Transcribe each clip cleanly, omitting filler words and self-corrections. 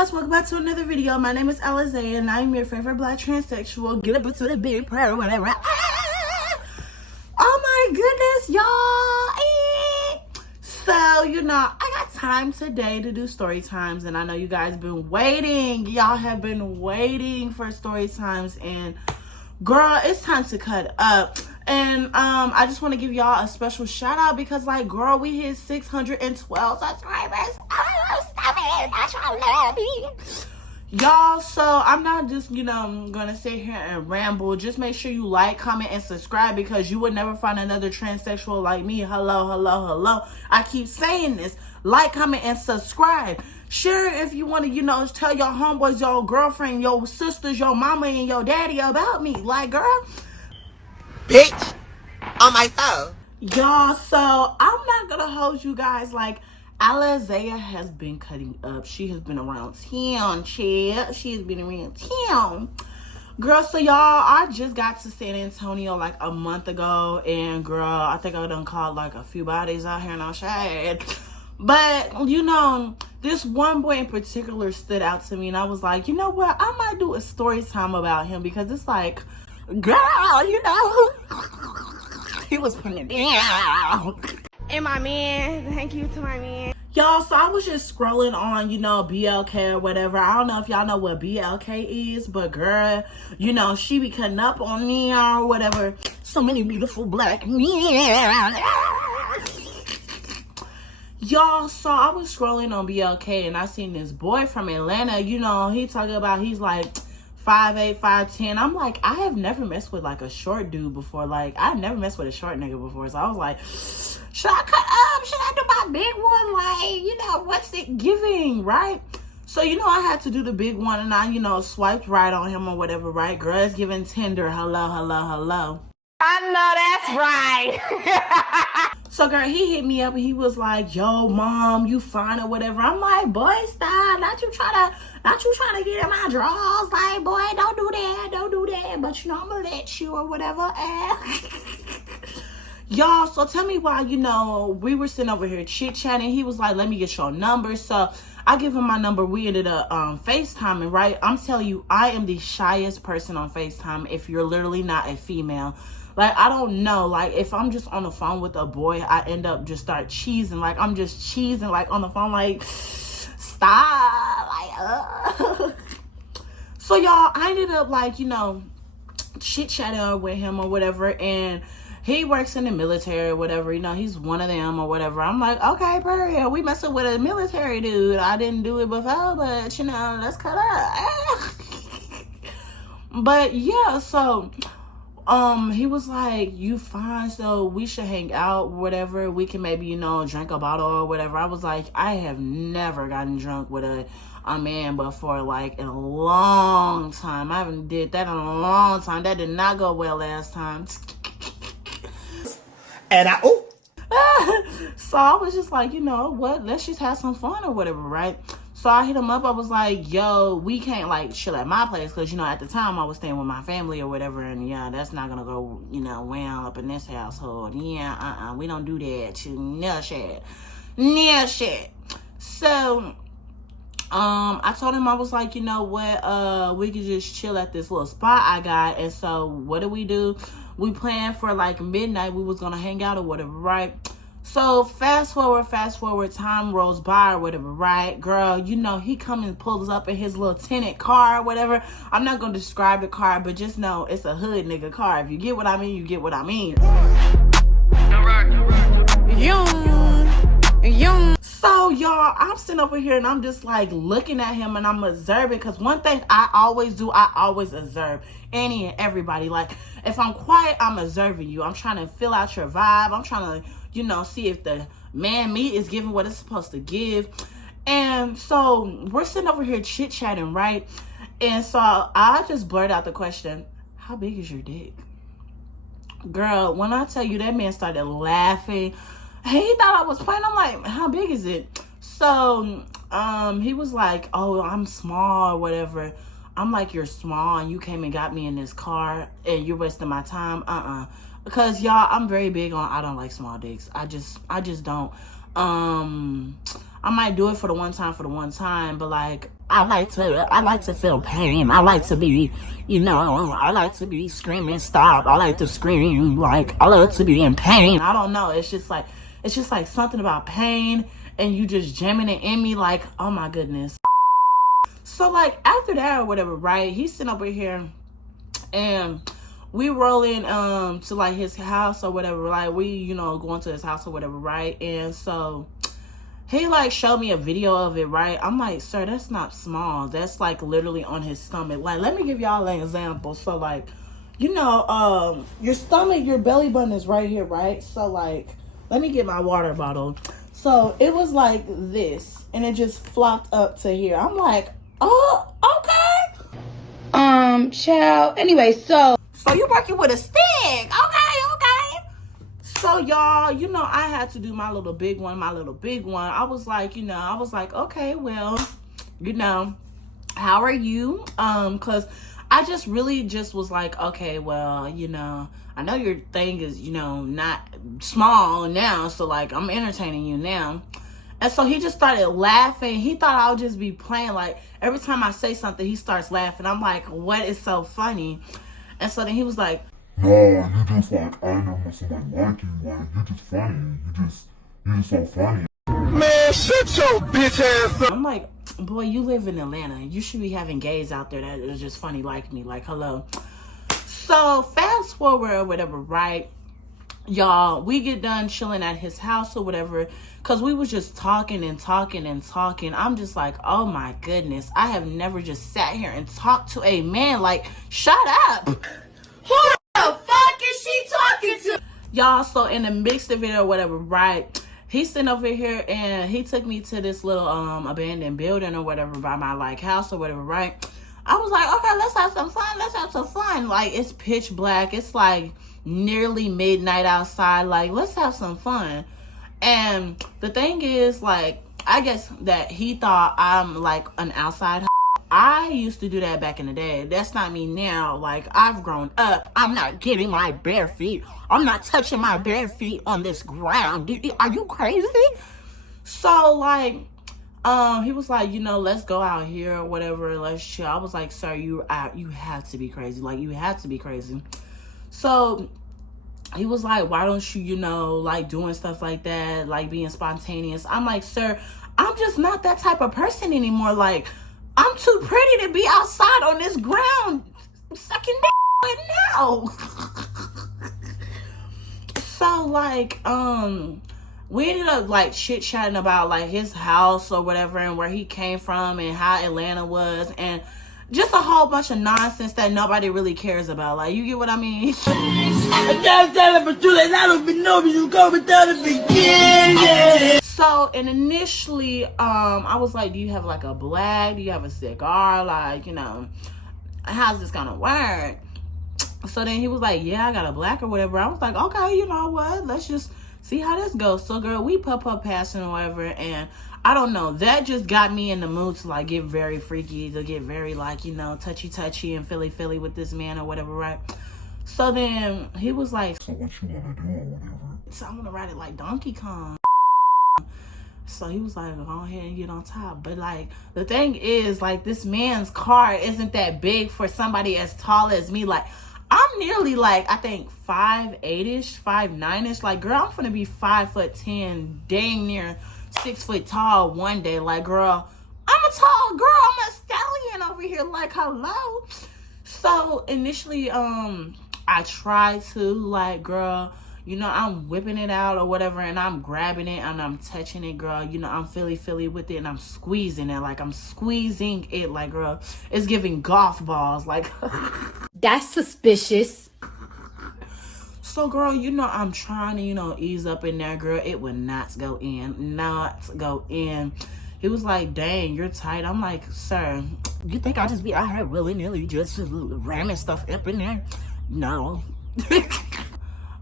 guys, welcome back to another video. My name is Alizé and I'm your favorite black transsexual. Get up into the big prayer, whatever. Oh my goodness, y'all. So, I got time today to do story times, and I know you guys been waiting. Y'all have been waiting for story times, and girl, it's time to cut up. And I just want to give y'all a special shout out because, like, girl, we hit 612 subscribers. Oh, stop it. That's why I love you. Y'all, so I'm not just, gonna sit here and ramble. Just make sure you like, comment, and subscribe because you would never find another transsexual like me. Hello. I keep saying this. Like, comment, and subscribe. Share if you want to, tell your homeboys, your girlfriend, your sisters, your mama, and your daddy about me. Like, girl. Bitch, on my phone. Y'all, so I'm not gonna hold you guys. Like, Alizé has been cutting up. She has been around town, Chad. She has been around town. Girl, so y'all, I just got to San Antonio like a month ago. And girl, I think I done caught like a few bodies out here in our shade. But, this one boy in particular stood out to me. And I was like, you know what? I might do a story time about him because it's like, girl, he was putting it down. And my man, thank you to my man. Y'all, so I was just scrolling on, BLK or whatever. I don't know if y'all know what BLK is, but girl, she be cutting up on me or whatever. So many beautiful black men. Y'all, so I was scrolling on BLK and I seen this boy from Atlanta. He talking about he's like 5'8", 5'10". I'm like, I have never messed with like a short dude before. Like, I've never messed with a short nigga before. So I was like, should I cut up? Should I do my big one? Like, what's it giving, right? So, I had to do the big one and I, swiped right on him or whatever, right? Girl, it's giving Tinder. Hello. I know that's right. So, girl, he hit me up and he was like, yo, mom, you fine or whatever. I'm like, boy, stop. Not you trying to get in my drawers. Like, boy, don't do that. But, I'm going to let you or whatever. Y'all, so tell me why, we were sitting over here chit-chatting. He was like, let me get your number. So I give him my number. We ended up FaceTiming, right? I'm telling you, I am the shyest person on FaceTime if you're literally not a female. Like, I don't know. Like, if I'm just on the phone with a boy, I end up just start cheesing. Like, I'm just cheesing, like, on the phone, like, stop. Like, So, y'all, I ended up, like, chit-chatting with him or whatever. And he works in the military or whatever. He's one of them or whatever. I'm like, okay, period. We messing with a military dude. I didn't do it before, but, let's cut up. But, yeah, so he was like, you fine, so we should hang out, whatever. We can maybe, drink a bottle or whatever. I was like, I have never gotten drunk with a man before, like, in a long time. I haven't did that in a long time. That did not go well last time. And So I was just like, what? Let's just have some fun or whatever, right? So I hit him up. I was like, yo, we can't, like, chill at my place. Because, at the time I was staying with my family or whatever. And, yeah, that's not going to go, well up in this household. Yeah, we don't do that. No shit. So, I told him, I was like, you know what? We could just chill at this little spot I got. And so what do? We planned for, like, midnight. We was going to hang out or whatever, right? So fast forward, time rolls by or whatever, right? Girl, he come and pulls up in his little tinted car or whatever. I'm not going to describe the car, but just know it's a hood nigga car. If you get what I mean, you get what I mean. So, y'all, I'm sitting over here and I'm just like looking at him and I'm observing, because one thing I always do, I always observe any and everybody. Like, if I'm quiet, I'm observing you. I'm trying to fill out your vibe. I'm trying to, see if the man meat is giving what it's supposed to give. And so we're sitting over here chit-chatting, right? And so I just blurted out the question, how big is your dick? Girl, when I tell you, that man started laughing. He thought I was playing. I'm like, how big is it? So he was like, oh, I'm small or whatever. I'm like, you're small and you came and got me in this car and you're wasting my time? Because, y'all, I'm very big on, I don't like small dicks. I just don't. I might do it for the one time, but like I like to feel pain. I like to be, I like to be screaming stop. I like to scream, like I like to be in pain. I don't know. It's just like something about pain and you just jamming it in me, like, oh my goodness. So like after that or whatever, right? He's sitting over here and we rolling to like his house or whatever, like we, going to his house or whatever, right? And so he like showed me a video of it, right? I'm like, sir, that's not small. That's like literally on his stomach. Like, let me give y'all an example. So like, your stomach, your belly button is right here, right? So like, let me get my water bottle. So it was like this, and it just flopped up to here. I'm like, oh, okay. Child. Anyway, so you working with a stick. Okay. So y'all, I had to do my little big one. I was like, okay, well, how are you? Cause I just really just was like, okay, well, I know your thing is, not small now. So like, I'm entertaining you now. And so he just started laughing. He thought I would just be playing. Like every time I say something, he starts laughing. I'm like, what is so funny? And so then he was like, no, you just like, I never somebody like you. Like, you're just funny. You're just so funny. Man, shut your bitch ass up. I'm like, boy, you live in Atlanta. You should be having gays out there that is just funny like me. Like, hello. So fast forward or whatever, right? Y'all, we get done chilling at his house or whatever, because we was just talking. I'm just like, oh my goodness, I have never just sat here and talked to a man. Like, shut up. who the fuck is she talking to? Y'all, so in the mix of it or whatever, right? He's sitting over here and he took me to this little abandoned building or whatever by my like house or whatever, right? I was like, okay, let's have some fun. Like, it's pitch black. It's like nearly midnight outside. Like, let's have some fun. And the thing is, like, I guess that he thought I'm like an outside. I used to do that back in the day. That's not me now. Like, I've grown up. I'm not getting my bare feet. I'm not touching my bare feet on this ground. Are you crazy? So like, he was like, let's go out here or whatever, let's chill. I was like, sir, you have to be crazy. Like, you have to be crazy. So he was like, why don't you, like doing stuff like that, like being spontaneous? I'm like, sir, I'm just not that type of person anymore. Like, I'm too pretty to be outside on this ground sucking dick right now. So like, we ended up like chit chatting about like his house or whatever and where he came from and how Atlanta was and just a whole bunch of nonsense that nobody really cares about. Like, you get what I mean? So, and initially, I was like, do you have like a black? Do you have a cigar? Like, how's this gonna work? So then he was like, yeah, I got a black or whatever. I was like, okay, you know what? Let's just see how this goes. So, girl, we puff passing or whatever, and I don't know. That just got me in the mood to like get very freaky, to get very like, touchy and filly with this man or whatever, right? So then he was like, so what you want to do or whatever? So I'm gonna ride it like Donkey Kong. So he was like, go ahead and get on top. But like, the thing is, like, this man's car isn't that big for somebody as tall as me. Like, I'm nearly like, I think 5'8"-ish, 5'9"-ish. Like, girl, I'm gonna be 5'10", dang near 6 foot tall one day. Like, girl, I'm a tall girl. I'm a stallion over here. Like, hello. So initially, I tried to, like, girl, I'm whipping it out or whatever, and I'm grabbing it and I'm touching it, girl. I'm filly with it and I'm squeezing it. Like, I'm squeezing it, like, girl, it's giving golf balls. Like, That's suspicious. so, girl, I'm trying to, ease up in there, girl. It would not go in. He was like, dang, you're tight. I'm like, sir, you think I'll just be out here willy-nilly just ramming stuff up in there? No.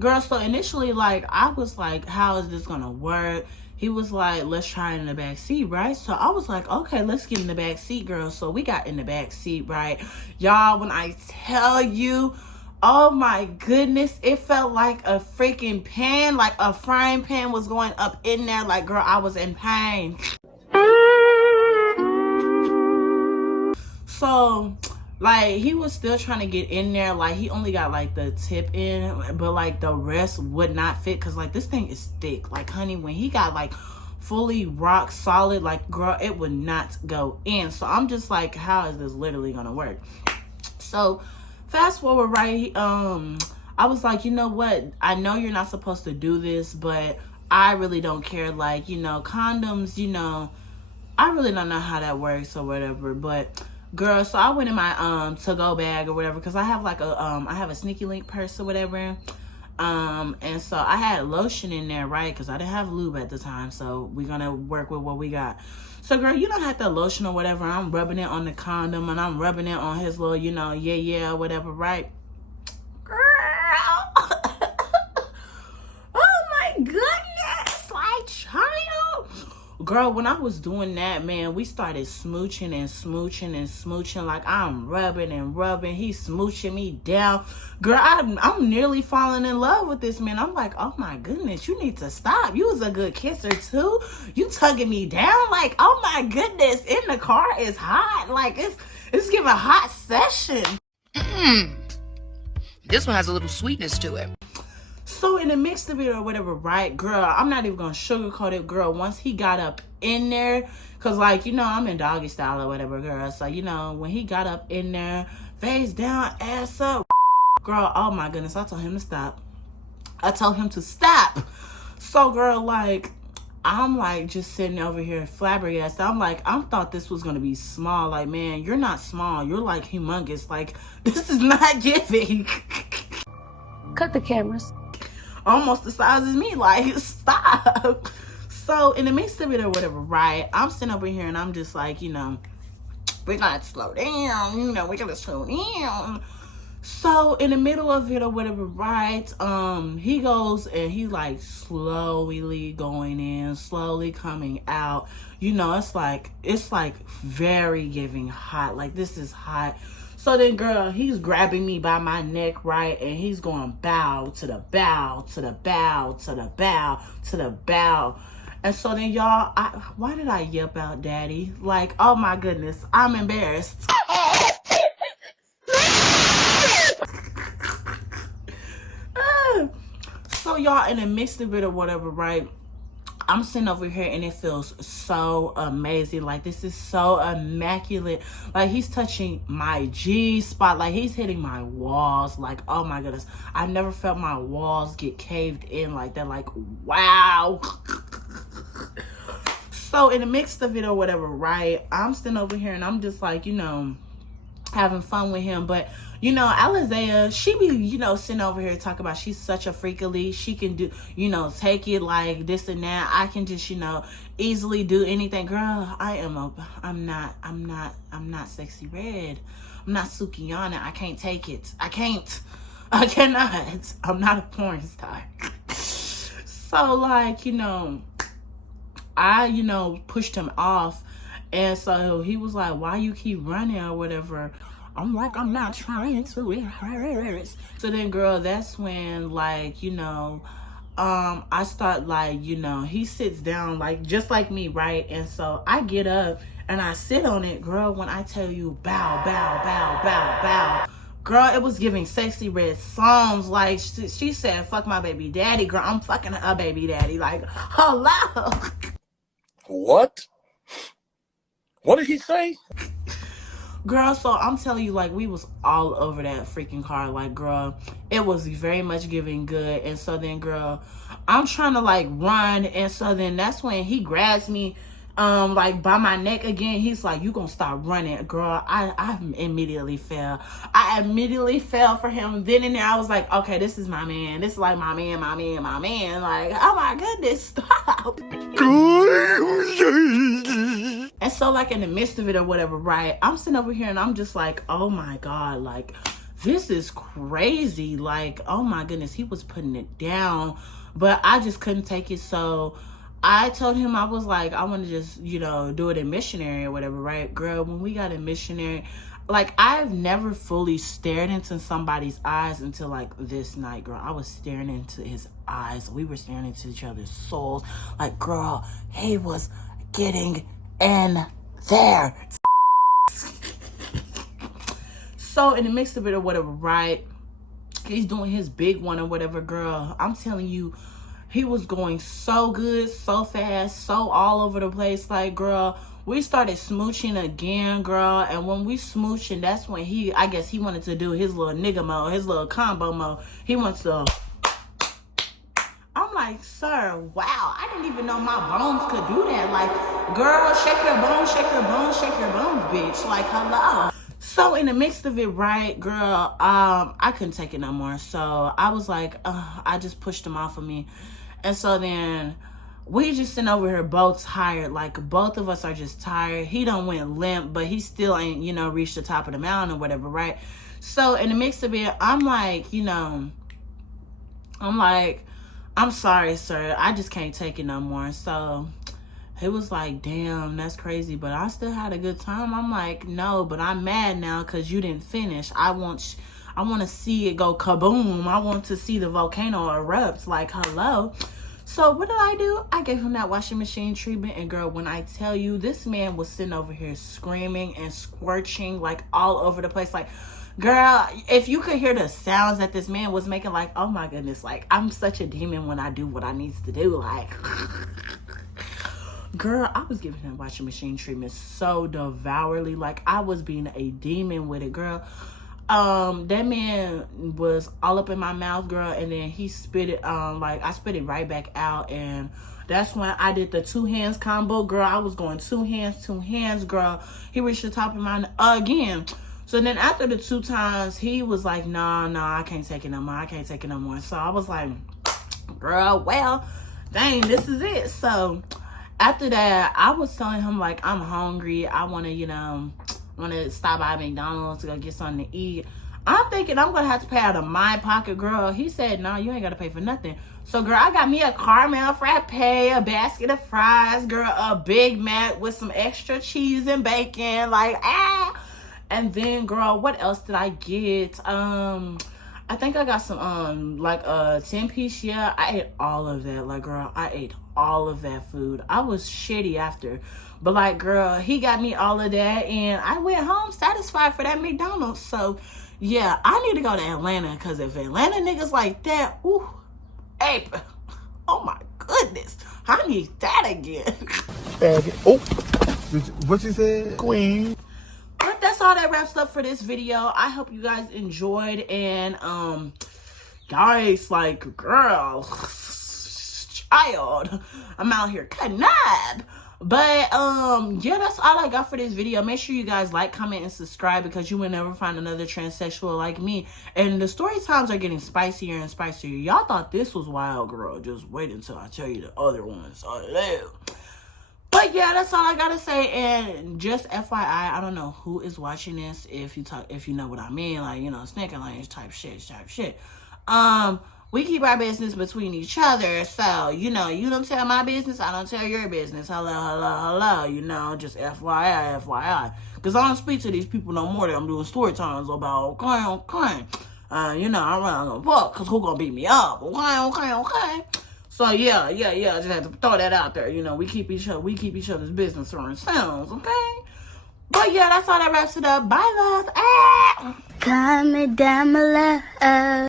Girl, so initially, like, I was like, how is this gonna work? He was like, let's try it in the back seat, right? So I was like, okay, let's get in the back seat, girl. So we got in the back seat, right? Y'all, when I tell you, Oh my goodness, it felt like a freaking pan, like a frying pan was going up in there. Like, girl, I was in pain. So, like, he was still trying to get in there. Like, he only got, like, the tip in, but, like, the rest would not fit. Because, like, this thing is thick. Like, honey, when he got, like, fully rock solid, like, girl, it would not go in. So, I'm just like, how is this literally going to work? So, fast forward, right? I was like, you know what? I know you're not supposed to do this, but I really don't care. Like, you know, condoms, you know, I really don't know how that works or whatever, but girl, so I went in my to-go bag or whatever, because I have like a I have a sneaky link purse or whatever, and so I had lotion in there, right? Because I didn't have lube at the time, so we're gonna work with what we got. So girl, you don't have the lotion or whatever. I'm rubbing it on the condom and I'm rubbing it on his little, you know, yeah whatever, right? Girl. Oh my goodness, like, child. Girl, when I was doing that, man, we started smooching and smooching and smooching. Like, I'm rubbing and rubbing. He's smooching me down. Girl, I'm nearly falling in love with this man. I'm like, oh my goodness, you need to stop. You was a good kisser too. You tugging me down. Like, oh my goodness, in the car is hot. Like, it's giving a hot session. This one has a little sweetness to it. So in the mix of it or whatever, right, girl, I'm not even gonna sugarcoat it, girl. Once he got up in there, cause like, you know, I'm in doggy style or whatever, girl. So, you know, when he got up in there, face down, ass up, girl, oh my goodness, I told him to stop. I told him to stop. So, girl, like, I'm like just sitting over here flabbergasted. I'm like, I thought this was gonna be small. Like, man, you're not small. You're like humongous. Like, this is not giving. Cut the cameras. Almost the size as me. Like, stop. So in the midst of it or whatever, right, I'm sitting over here and I'm just like, you know, we gotta slow down. You know, we gotta slow down. So in the middle of it or whatever, right, he goes and he like slowly going in, slowly coming out. You know, it's like very giving hot. Like, this is hot. So then, girl, he's grabbing me by my neck, right? And he's going bow to the bow, to the bow, to the bow, to the bow. And so then, y'all, why did I yelp out daddy? Like, oh my goodness, I'm embarrassed. So y'all, in the midst of it or whatever, right, I'm sitting over here and it feels so amazing. Like, this is so immaculate. Like, he's touching my G spot. Like, he's hitting my walls. Like, oh my goodness, I've never felt my walls get caved in like that. Like, wow. So in the midst of it or whatever, right, I'm sitting over here and I'm just like, you know, having fun with him. But you know, Alizea, she be, you know, sitting over here talking about she's such a freakily, she can do, you know, take it like this and that. I can just, you know, easily do anything. Girl, I'm not sexy red. I'm not Sukiyana. I can't take it. I cannot. I'm not a porn star. So like, you know, I, you know, pushed him off. And so he was like, why you keep running or whatever? I'm like, I'm not trying to. It hurts. So then, girl, that's when, like, you know, I start, like, you know, he sits down, like, just like me, right? And so I get up and I sit on it. Girl, when I tell you bow, bow, bow, bow, bow. Girl, it was giving sexy red songs. Like, she said, fuck my baby daddy. Girl, I'm fucking her baby daddy. Like, hello. What? What did he say? Girl, so I'm telling you, like, we was all over that freaking car. Like, girl, it was very much giving good. And so then, girl, I'm trying to, like, run. And so then that's when he grabs me, like, by my neck again. He's like, you gonna stop running. Girl, I immediately fell. I immediately fell for him. Then and there, I was like, okay, this is my man. This is, like, my man. Like, oh, my goodness, stop. And so, like, in the midst of it or whatever, right, I'm sitting over here and I'm just like, oh my God, like, this is crazy. Like, oh my goodness, he was putting it down, but I just couldn't take it. So I told him, I was like, I want to just, you know, do it in missionary or whatever, right? Girl, when we got in missionary, like, I've never fully stared into somebody's eyes until like this night, girl. I was staring into his eyes. We were staring into each other's souls. Like, girl, he was getting in there. So in the mix of it or whatever, right? He's doing his big one or whatever, girl. I'm telling you, he was going so good, so fast, so all over the place. Like, girl, we started smooching again, girl. And when we smooching, that's when I guess he wanted to do his little nigga mode, his little combo mode. He wants to... I'm like, sir, wow, I didn't even know my bones could do that. Like, girl, shake your bones, shake your bones, shake your bones, bitch. Like, hello. So in the midst of it, right, girl, I couldn't take it no more. So I was like, I just pushed him off of me. And so then we just sitting over here both tired. Like, both of us are just tired. He done went limp, but he still ain't, you know, reached the top of the mountain or whatever, right? So in the mix of it, I'm like, you know, I'm sorry, sir. I just can't take it no more. So it was like, damn, that's crazy. But I still had a good time. I'm like, no, but I'm mad now because you didn't finish. I want to see it go kaboom. I want to see the volcano erupt. Like, hello. So what did I do? I gave him that washing machine treatment. And girl, when I tell you, this man was sitting over here screaming and squirching like all over the place. Like, girl, if you could hear the sounds that this man was making, like, oh my goodness, like, I'm such a demon when I do what I need to do. Like, girl, I was giving him washing machine treatment so devourly. Like, I was being a demon with it, girl. That man was all up in my mouth, girl, and then he spit it, like, I spit it right back out, and that's when I did the 2 hands combo, girl. I was going 2 hands, girl. He reached the top of my, again. So then after the 2 times, he was like, no, I can't take it no more. I can't take it no more. So I was like, girl, well, dang, this is it. So after that, I was telling him, like, I'm hungry. I want to, you know, stop by McDonald's to go get something to eat. I'm thinking I'm going to have to pay out of my pocket, girl. He said, no, you ain't got to pay for nothing. So, girl, I got me a caramel frappe, a basket of fries, girl, a Big Mac with some extra cheese and bacon. Like, And then, girl, what else did I get? I think I got some, like, a 10-piece. Yeah, I ate all of that. Like, girl, I ate all of that food. I was shitty after. But, like, girl, he got me all of that. And I went home satisfied for that McDonald's. So, yeah, I need to go to Atlanta. Because if Atlanta niggas like that, ooh, hey, oh, my goodness. I need that again. Oh, what you said? Queen. But that's all that wraps up for this video. I hope you guys enjoyed, and guys, like, girl, child, I'm out here cutting up. But yeah, that's all I got for this video. Make sure you guys like, comment, and subscribe, because you will never find another transsexual like me. And the story times are getting spicier and spicier. Y'all thought this was wild, girl. Just wait until I tell you the other ones. But yeah, that's all I gotta say. And just FYI, I don't know who is watching this. If you know what I mean, like, you know, snake and lanes type shit. We keep our business between each other. So, you know, you don't tell my business, I don't tell your business. Hello. You know, just FYI. Because I don't speak to these people no more that I'm doing story times about. Okay. You know, I'm not gonna fuck, because who gonna beat me up? Okay. So yeah, just had to throw that out there. You know, we keep each other's business for ourselves, okay? But yeah, that's all that wraps it up. Bye, love. Comment down below.